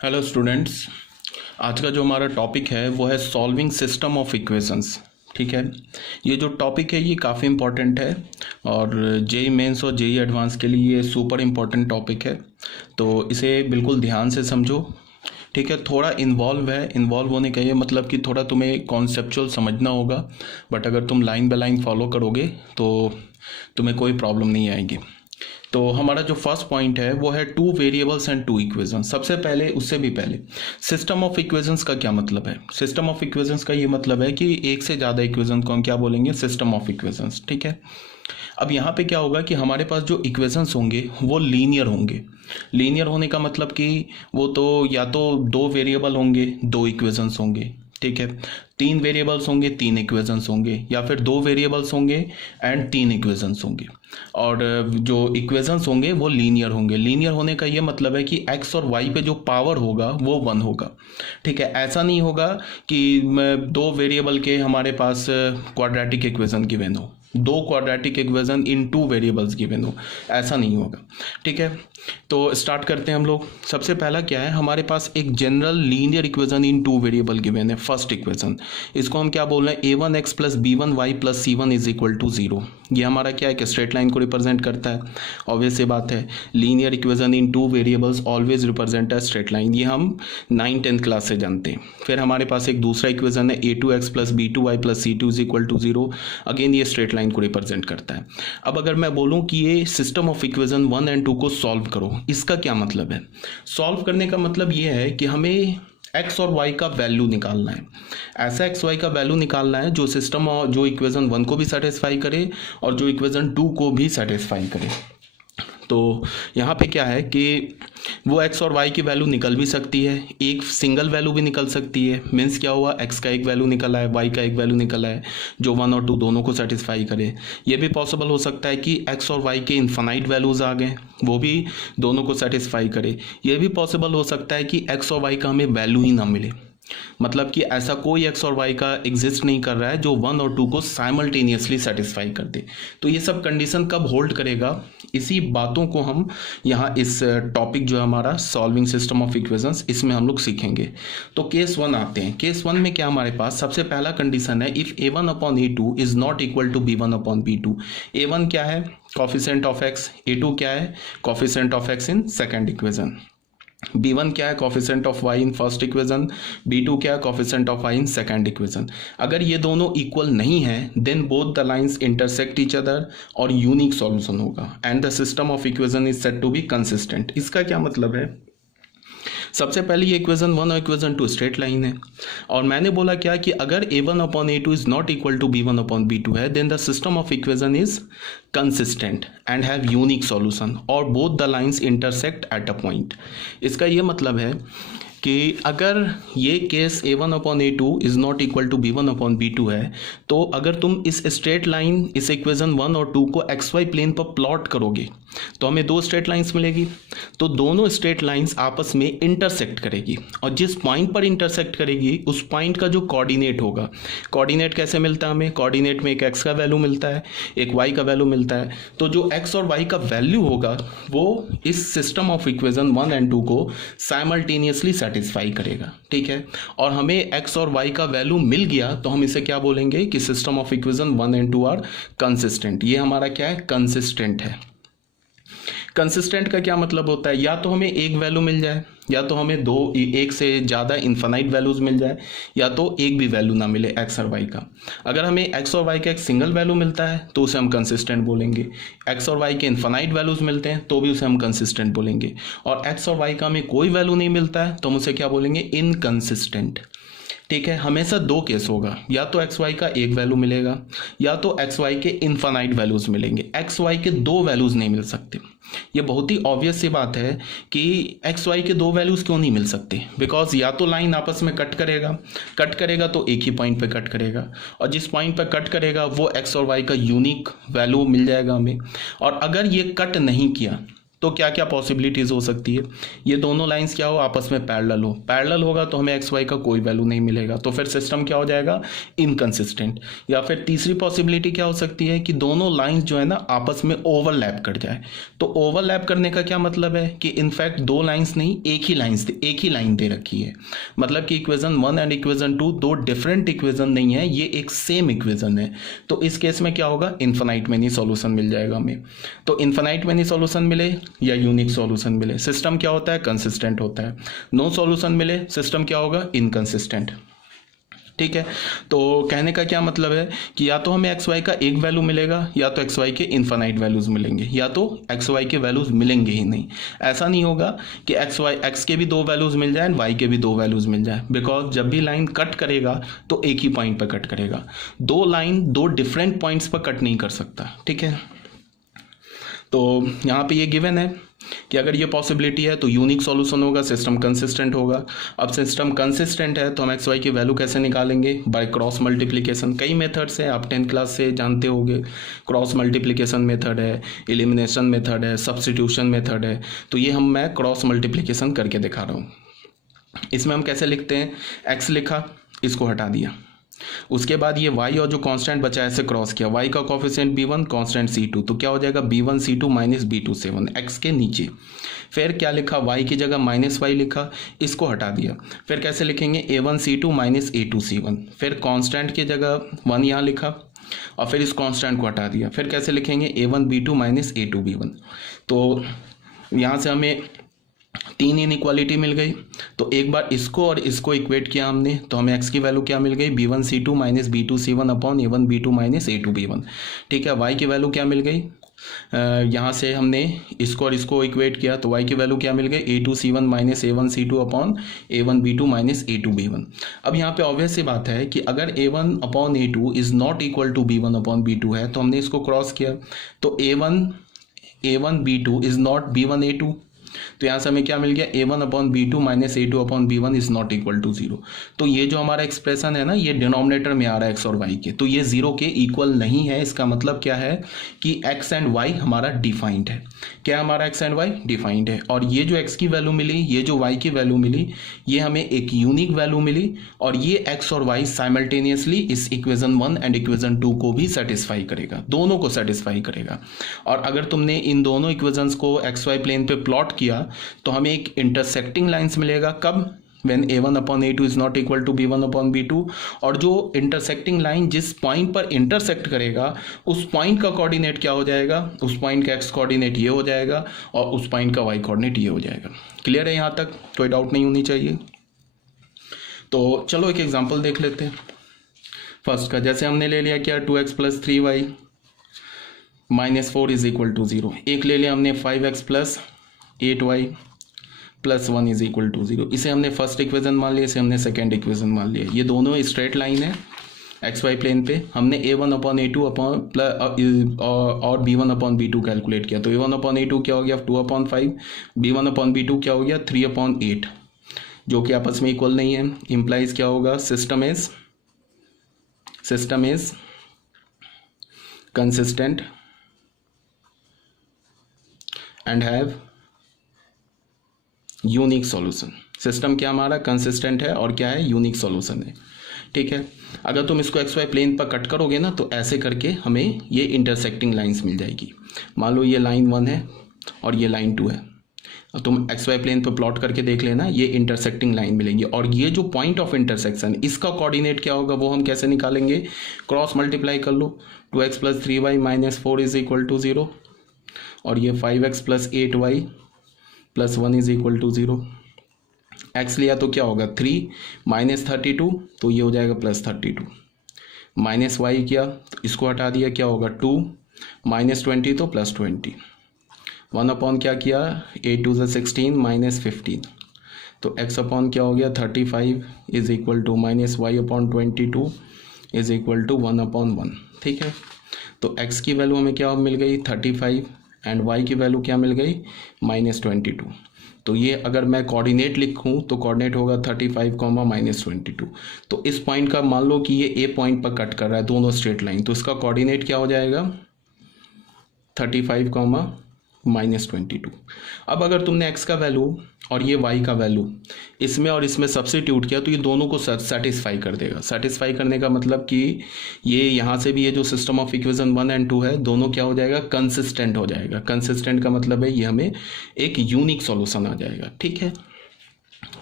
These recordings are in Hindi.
Hello students. आज का जो हमारा टॉपिक है वो है सॉल्विंग सिस्टम ऑफ इक्वेशंस। ठीक है, ये जो टॉपिक है ये काफ़ी इम्पोर्टेंट है और जेई मेंस और जेई एडवांस के लिए ये सुपर इम्पोर्टेंट टॉपिक है, तो इसे बिल्कुल ध्यान से समझो। ठीक है, थोड़ा इन्वॉल्व होने का ये मतलब कि थोड़ा तुम्हें कॉन्सेप्चुअल समझना होगा, बट अगर तुम लाइन बाय लाइन फॉलो करोगे तो तुम्हें कोई प्रॉब्लम नहीं आएगी। तो हमारा जो फर्स्ट पॉइंट है वो है two variables and two equations. सबसे पहले, उससे भी पहले, सिस्टम ऑफ इक्वेशंस का क्या मतलब है? सिस्टम ऑफ इक्वेशंस का ये मतलब है कि एक से ज़्यादा इक्वेशन को हम क्या बोलेंगे? System of equations. ठीक है, अब यहाँ पे क्या होगा कि हमारे पास जो इक्वेशंस होंगे वो लीनियर होंगे। लीनियर होने का मतलब कि वो तो या तो दो वेरिएबल होंगे, दो इक्वेशंस होंगे। ठीक है, तीन वेरिएबल्स होंगे, तीन इक्वेशंस होंगे, या फिर दो वेरिएबल्स होंगे एंड तीन इक्वेशंस होंगे। और जो इक्वेशंस होंगे वो लीनियर होंगे। लीनियर होने का ये मतलब है कि एक्स और वाई पे जो पावर होगा वो वन होगा। ठीक है, ऐसा नहीं होगा कि दो वेरिएबल के हमारे पास क्वाड्रेटिक इक्वेशन गिवन हो, दो quadratic equation in two variables given हो, ऐसा नहीं होगा। ठीक है, तो स्टार्ट करते हैं हम लोग। सबसे पहला क्या है, हमारे पास एक general linear equation in two variable given है, फर्स्ट इक्वेशन। इसको हम क्या बोल रहे हैं? a1x plus b1y plus c1 is equal to 0। ये हमारा क्या है कि स्ट्रेट लाइन को रिप्रेजेंट करता है। ऑब्वियस सी बात है, linear equation in two variables always represent a straight line, ये हम 9th-10th क्लास से जानते हैं। फिर हमारे पास एक दूसरा इक्वेशन है a2x plus b2y plus c2 is equal to 0। Again ये स्ट्रेट लाइन को रिप्रेजेंट करता है। अब अगर मैं बोलूँ कि ये सिस्टम ऑफ इक्वेशन 1 और 2 को सॉल्व करो, इसका क्या मतलब है? सॉल्व करने का मतलब ये है कि हमें एक्स और वाई का वैल्यू निकालना है। ऐसा एक्स वाई का वैल्यू निकालना है जो सिस्टम और जो इक्वेशन 1 को भी सेटिस्फाई करे और जो इक्वेशन 2 को भी सेटिस्फाई करे। तो यहाँ पे क्या है कि वो एक्स और वाई की वैल्यू निकल भी सकती है, एक सिंगल वैल्यू भी निकल सकती है। मीन्स क्या हुआ, एक्स का एक वैल्यू निकला है, वाई का एक वैल्यू निकला है जो 1 और 2 दोनों को सेटिस्फाई करे। ये भी पॉसिबल हो सकता है कि एक्स और वाई के इन्फानाइट वैल्यूज़ आ गए, वो भी दोनों को सेटिस्फाई करे। ये भी पॉसिबल हो सकता है कि एक्स और वाई का हमें वैल्यू ही ना मिले, मतलब कि ऐसा कोई एक्स और वाई का एग्जिस्ट नहीं कर रहा है जो 1 और 2 को साइमल्टेनियसली सेटिस्फाई कर दे। तो ये सब कंडीशन कब होल्ड करेगा, इसी बातों को हम यहाँ इस टॉपिक जो है हमारा सॉल्विंग सिस्टम ऑफ इक्वेशंस, इसमें हम लोग सीखेंगे। तो केस 1 आते हैं। केस 1 में क्या हमारे पास सबसे पहला कंडीशन है, if a1 upon a2 is not equal to b1 upon b2। a1 क्या है? Coefficient of x। a2 क्या है? Coefficient of x in second equation. b1 क्या है? Coefficient of y in first equation. b2 क्या है? Coefficient of y in second equation. अगर ये दोनों इक्वल नहीं है then both the lines intersect each other और यूनिक सॉल्यूशन होगा and the system of equation is said to be consistent. इसका क्या मतलब है? सबसे पहले ये इक्वेशन 1 और इक्वेशन 2 स्ट्रेट लाइन है, और मैंने बोला क्या कि अगर a1 upon a2 is not equal to b1 upon b2 है then the system of equation is consistent and have unique solution और both the lines intersect at a point. इसका ये मतलब है कि अगर ये case a1 upon a2 is not equal to b1 upon b2 है, तो अगर तुम इस स्ट्रेट लाइन, इस इक्वेशन 1 और 2 को xy प्लेन पर प्लॉट करोगे तो हमें दो स्ट्रेट लाइंस मिलेगी। तो दोनों स्ट्रेट लाइंस आपस में इंटरसेक्ट करेगी, और जिस पॉइंट पर इंटरसेक्ट करेगी उस पॉइंट का जो कोऑर्डिनेट होगा, कोऑर्डिनेट कैसे मिलता है हमें? कोऑर्डिनेट में एक x का वैल्यू मिलता है, एक y का वैल्यू मिलता है। तो जो x और y का वैल्यू होगा वो इस सिस्टम ऑफ इक्वेशन 1 और 2 को साइमल्टेनियसली सेटिस्फाई करेगा। ठीक है, और हमें x और y का वैल्यू मिल गया तो हम इसे क्या बोलेंगे कि सिस्टम ऑफ इक्वेशन 1 और 2 आर कंसिस्टेंट। ये हमारा क्या है? कंसिस्टेंट है। कंसिस्टेंट का क्या मतलब होता है? या तो हमें एक वैल्यू मिल जाए, या तो हमें एक से ज़्यादा इन्फानाइट वैल्यूज़ मिल जाए, या तो एक भी वैल्यू ना मिले एक्स और वाई का। अगर हमें एक्स और वाई का एक सिंगल वैल्यू मिलता है तो उसे हम कंसिस्टेंट बोलेंगे। एक्स और वाई के इन्फानाइट वैल्यूज़ मिलते हैं तो भी उसे हम कंसिस्टेंट बोलेंगे। और एक्स और वाई का हमें कोई वैल्यू नहीं मिलता है तो हम उसे क्या बोलेंगे? इनकंसिस्टेंट। ठीक है, हमेशा दो केस होगा, या तो एक्स वाई का एक वैल्यू मिलेगा या तो एक्स वाई के इनफाइनाइट वैल्यूज मिलेंगे। एक्स वाई के दो वैल्यूज नहीं मिल सकते। ये बहुत ही ऑब्वियस सी बात है कि एक्स वाई के दो वैल्यूज क्यों नहीं मिल सकते? बिकॉज या तो लाइन आपस में कट करेगा तो एक ही पॉइंट पे कट करेगा, और जिस पॉइंट पे कट करेगा वो एक्स और वाई का यूनिक वैल्यू मिल जाएगा हमें। और अगर ये कट नहीं किया तो क्या क्या पॉसिबिलिटीज़ हो सकती है, ये दोनों लाइंस क्या हो, आपस में पैरेलल होगा तो हमें एक्स वाई का कोई वैल्यू नहीं मिलेगा, तो फिर सिस्टम क्या हो जाएगा, इनकंसिस्टेंट। या फिर तीसरी पॉसिबिलिटी क्या हो सकती है कि दोनों लाइंस जो है ना आपस में ओवरलैप कर जाए। तो ओवरलैप करने का क्या मतलब है कि इनफैक्ट दो लाइंस नहीं, एक ही लाइन दे रखी है, मतलब कि इक्वेशन 1 एंड इक्वेशन 2 दो डिफरेंट इक्वेशन नहीं है, ये एक सेम इक्वेशन है। तो इस केस में क्या होगा, इन्फिनाइट मैनी सॉल्यूशन मिल जाएगा हमें। तो इन्फिनाइट मैनी सॉल्यूशन मिले या यूनिक सॉल्यूशन मिले, सिस्टम क्या होता है, कंसिस्टेंट होता है। नो सॉल्यूशन मिले, सिस्टम क्या होगा, इनकंसिस्टेंट। ठीक है, तो कहने का क्या मतलब है कि या तो हमें एक्स वाई का एक वैल्यू मिलेगा या तो एक्स वाई के इन्फिनाइट वैल्यूज मिलेंगे, या तो एक्स वाई के वैल्यूज मिलेंगे ही नहीं। ऐसा नहीं होगा कि एक्स के भी दो वैल्यूज मिल जाए, वाई के भी दो वैल्यूज मिल जाए, बिकॉज जब भी लाइन कट करेगा तो एक ही पॉइंट पर कट करेगा, दो लाइन दो डिफरेंट पॉइंट्स पर कट नहीं कर सकता। ठीक है, तो यहाँ पे ये गिवन है कि अगर ये पॉसिबिलिटी है तो यूनिक सॉल्यूशन होगा, सिस्टम कंसिस्टेंट होगा। अब सिस्टम कंसिस्टेंट है तो हम एक्स वाई की वैल्यू कैसे निकालेंगे, बाय क्रॉस मल्टीप्लिकेशन। कई मेथड्स है, आप 10th क्लास से जानते होंगे, क्रॉस मल्टीप्लिकेशन मेथड है, एलिमिनेशन मेथड है, सब्स्टिट्यूशन मेथड है। तो ये मैं क्रॉस मल्टीप्लिकेशन करके दिखा रहा हूँ। इसमें हम कैसे लिखते हैं, एक्स लिखा, इसको हटा दिया, उसके बाद ये y और जो कांस्टेंट बचा है इसे क्रॉस किया, y का कोफिशिएंट b1, कांस्टेंट c2, तो क्या हो जाएगा b1 c2 minus b2 c1 x के नीचे। फिर क्या लिखा, y की जगह माइनस y लिखा, इसको हटा दिया। फिर कैसे लिखेंगे, a1 c2 minus a2 c1। फिर कांस्टेंट की जगह 1 यहाँ लिखा और फिर इस कांस्टेंट को हटा दिया। फिर कैसे लिखेंगे, a1 b2 minus a2 b1। तो यहाँ से हमें तीन इनइक्वालिटी मिल गई। तो एक बार इसको और इसको इक्वेट किया हमने तो हमें x की वैल्यू क्या मिल गई, b1 c2 minus b2 c1 upon a1 b2 minus a2 b1। ठीक है, y की वैल्यू क्या मिल गई, यहाँ से हमने इसको और इसको इक्वेट किया तो y की वैल्यू क्या मिल गई, a2 c1 minus a1 c2 upon a1 b2 minus a2 b1। अब यहाँ पे ऑब्वियस सी बात है कि अगर a1 upon a2 is not equal to b1 upon b2 है तो हमने इसको क्रॉस किया, तो a1 b2 is not b1 a2, तो यहाँ से हमें क्या मिल गया, a1 upon b2 minus a2 upon b1 is not equal to 0। तो ये जो हमारा एक्सप्रेशन है ना, ये डिनोमिनेटर में आ रहा है x और y के, तो ये 0 के इक्वल नहीं है। इसका मतलब क्या है कि x एंड y हमारा डिफाइंड है। क्या हमारा x एंड y डिफाइंड है, और ये जो x की वैल्यू मिली, ये जो y की वैल्यू मिली, ये हमें एक यूनिक वैल्यू मिली, और ये x और y साइमल्टेनियसली इस इक्वेशन 1 एंड इक्वेशन 2 को भी सेटिस्फाई करेगा, दोनों को सेटिस्फाई करेगा। और अगर तुमने इन दोनों इक्वेशंस को xy प्लेन पे प्लॉट किया तो हमें एक इंटरसेक्टिंग लाइंस मिलेगा, कब, when a1 upon a2 is not equal to b1 upon b2। और जो इंटरसेक्टिंग लाइन जिस पॉइंट पर इंटरसेक्ट करेगा उस पॉइंट का कोऑर्डिनेट क्या हो जाएगा, उस पॉइंट का x कोऑर्डिनेट ये हो जाएगा और उस पॉइंट का y कोऑर्डिनेट ये हो जाएगा। क्लियर है, यहाँ तक कोई डाउट नहीं होनी चाहिए। तो चलो एक एग्जांपल देख लेते हैं फर्स्ट का। जैसे हमने ले लिया क्या, 2x plus 3y minus 4 is equal to 0। एक ले लिया हमने 5x plus 8y plus 1 is equal to 0। इसे हमने फर्स्ट इक्वेशन मान लिया, इसे हमने सेकेंड इक्वेशन मान लिया। ये दोनों स्ट्रेट लाइन है एक्स वाई प्लेन पे। हमने a1 अपॉन a2 अपॉन और b1 अपॉन b2 कैलकुलेट किया, तो a1 अपॉन a2 क्या हो गया 2 अपॉन 5, b1 अपॉन b2 क्या हो गया 3 अपॉन 8, जो कि आपस में इक्वल नहीं है। इम्प्लाइज क्या होगा, system is consistent and have unique solution. System क्या हमारा कंसिस्टेंट है और क्या है, यूनिक सॉल्यूशन है। ठीक है, अगर तुम इसको एक्स वाई प्लेन पर कट करोगे ना तो ऐसे करके हमें ये इंटरसेक्टिंग लाइंस मिल जाएगी। मान लो ये लाइन 1 है और ये लाइन 2 है, और तुम एक्स वाई प्लेन पर प्लॉट करके देख लेना, ये इंटरसेक्टिंग लाइन मिलेंगी। और ये जो पॉइंट ऑफ इंटरसेक्शन, इसका कोऑर्डिनेट क्या होगा वो हम कैसे निकालेंगे, क्रॉस मल्टीप्लाई कर लो। 2x plus 3y minus 4 is equal to 0, और ये 5x plus 8y plus 1 is equal to 0। x लिया तो क्या होगा 3 माइनस 32, तो ये हो जाएगा प्लस 32। माइनस y किया तो इसको हटा दिया, क्या होगा 2 माइनस 20 तो प्लस 20। 1 अपॉन क्या किया 8 टू ज़ 16 माइनस 15, तो x अपॉन क्या हो गया 35 is equal to minus y upon 22 is equal to 1 upon 1। ठीक है, तो x की वैल्यू हमें क्या मिल गई 35 एंड y की वैल्यू क्या मिल गई माइनस 22। तो ये अगर मैं कोऑर्डिनेट लिखूं तो कोऑर्डिनेट होगा 35 कॉमा माइनस 22। तो इस पॉइंट का मान लो कि ये ए पॉइंट पर कट कर रहा है दोनों स्ट्रेट लाइन, तो इसका कोऑर्डिनेट क्या हो जाएगा 35 कॉमा -22। अब अगर तुमने x का वैल्यू और ये y का वैल्यू इसमें और इसमें सब्स्टिट्यूट किया तो ये दोनों को सेटिस्फाई कर देगा। सेटिस्फाई करने का मतलब कि ये यहाँ से भी ये जो सिस्टम ऑफ इक्वेशन 1 और 2 है दोनों क्या हो जाएगा, कंसिस्टेंट हो जाएगा। कंसिस्टेंट का मतलब है ये हमें एक यूनिक सॉल्यूशन आ जाएगा। ठीक है,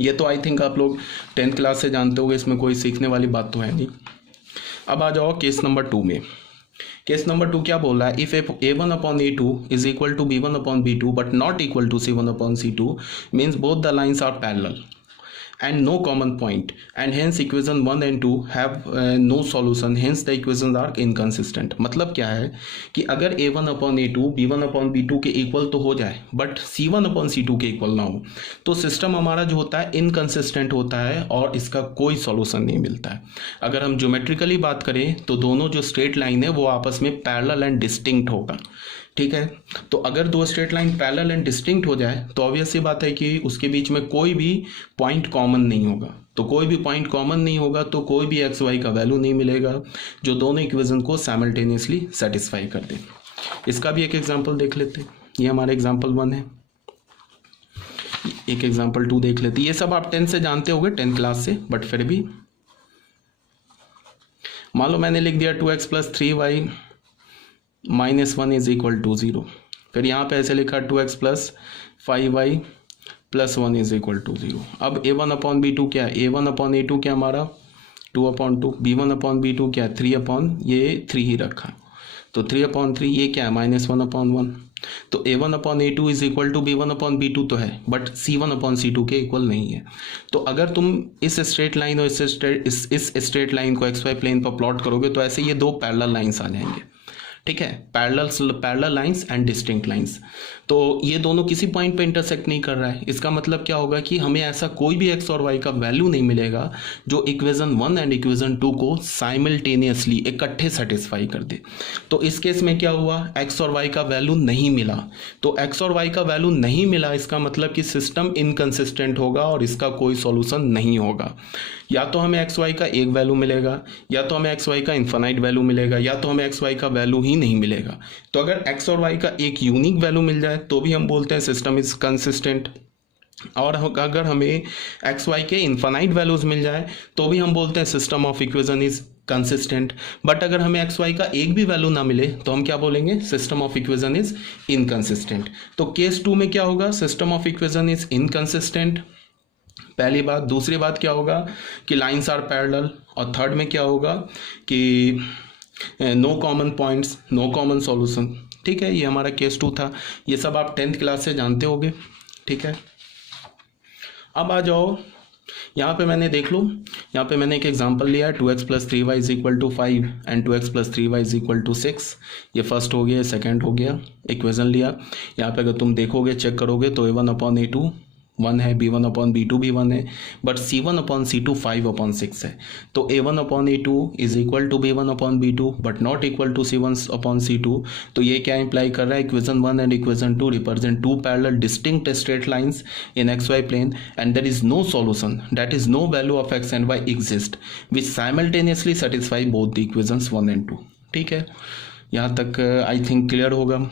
ये तो आई थिंक आप लोग 10th क्लास से जानते होंगे, इसमें कोई सीखने वाली बात तो है नहीं। अब आ जाओ केस नंबर 2 में। केस नंबर 2 क्या बोल रहा है, if a1 upon a2 is equal to b1 upon b2 but not equal to c1 upon c2 means both the lines are parallel and no common point and hence equation 1 and 2 have no solution, hence the equations are inconsistent। मतलब क्या है कि अगर a1 upon a2 b1 upon b2 के इक्वल तो हो जाए बट c1 अपॉन c2 के इक्वल ना हो तो सिस्टम हमारा जो होता है इनकंसिस्टेंट होता है और इसका कोई सॉल्यूशन नहीं मिलता है। अगर हम ज्योमेट्रिकली बात करें तो दोनों जो स्ट्रेट लाइन है वो आपस में पैरेलल एंड डिस्टिंक्ट होगा। ठीक है, तो अगर दो straight line parallel and distinct हो जाए तो ऑब्वियस सी बात है कि उसके बीच में कोई भी पॉइंट कॉमन नहीं होगा। तो कोई भी पॉइंट कॉमन नहीं होगा तो कोई भी एक्स वाई का वैल्यू नहीं मिलेगा जो दोनों इक्वेशन को साइमल्टेनियसली सेटिस्फाई कर दे। इसका भी एक एग्जांपल देख लेते हैं। ये हमारा एग्जांपल 1 है, एक एग्जांपल 2 देख लेते हैं। ये सब आप 10 से जानते होंगे, 10 क्लास से, बट फिर भी मान लो मैंने लिख दिया 2x + 3y -1 is equal to 0। फिर यहाँ पे ऐसे लिखा 2x + 5y + 1 is equal to 0। अब a1 अपॉन b2 क्या है, a1 अपॉन a2 क्या हमारा 2/2, b1 अपॉन b2 क्या है 3 ही रखा, तो 3/3 ये क्या है -1/1। तो a1 upon a2 is equal to b1 upon b2 तो है बट c1 अपॉन c2 के इक्वल नहीं है। तो अगर तुम इस स्ट्रेट लाइन और इस स्ट्रेट लाइन को xy प्लेन पर प्लॉट करोगे तो ऐसे ये दो पैरेलल लाइंस आ जाएंगे। ठीक है, parallel lines and distinct lines. तो ये दोनों किसी पॉइंट पे इंटरसेक्ट नहीं कर रहा है। इसका मतलब क्या होगा कि हमें ऐसा कोई भी एक्स और वाई का वैल्यू नहीं मिलेगा जो इक्वेशन 1 एंड इक्वेशन 2 को साइमल्टेनियसली इकट्ठे सेटिस्फाई कर दे। तो इस केस में क्या हुआ, एक्स और वाई का वैल्यू नहीं मिला। तो एक्स और वाई का वैल्यू नहीं मिला, इसका मतलब कि सिस्टम इनकंसिस्टेंट होगा और इसका कोई सॉल्यूशन नहीं होगा। या तो हमें एक्स वाई का एक वैल्यू मिलेगा, या तो हमें एक्स वाई का इन्फिनाइट वैल्यू मिलेगा, या तो हमें एक्स वाई का वैल्यू ही नहीं मिलेगा। तो अगर एक्स और वाई का एक यूनिक वैल्यू मिल जाए तो भी हम बोलते हैं सिस्टम इज कंसिस्टेंट, और अगर हमें एक्स वाई के इन्फिनाइट वैल्यूज मिल जाए तो भी हम बोलते हैं system of equation is consistent. But अगर हमें एक्स वाई का एक भी वैल्यू ना मिले तो हम क्या बोलेंगे, system of equation is inconsistent. तो केस 2 में क्या होगा, system of equation is inconsistent, पहली बात। दूसरी बात क्या होगा कि लाइंस आर पैरेलल, और थर्ड में क्या होगा कि no common points, no common solution. ठीक है, ये हमारा केस 2 था। ये सब आप 10th क्लास से जानते होंगे। ठीक है, अब आ जाओ यहाँ पे मैंने देख लो, यहाँ पे मैंने एक एग्जांपल लिया है 2x + 3y = 5 and 2x + 3y = 6। ये फर्स्ट हो गया, सेकंड हो गया, इक्वेशन लिया। यहाँ पे अगर तुम देखोगे, चेक करोगे तो a1 अपॉन a2 1 है, b1 अपॉन b2 भी 1 है, बट c1 अपॉन c2 5/6 है। तो a1 upon a2 is equal to b1 upon b2 but not equal to c1 upon c2। तो ये क्या इंप्लाई कर रहा है, equation 1 and equation 2 represent two parallel distinct straight lines in xy plane and there is no solution, that is no value of x and y exist which simultaneously satisfy both the equations 1 and 2। ठीक है, यहाँ तक आई थिंक क्लियर होगा।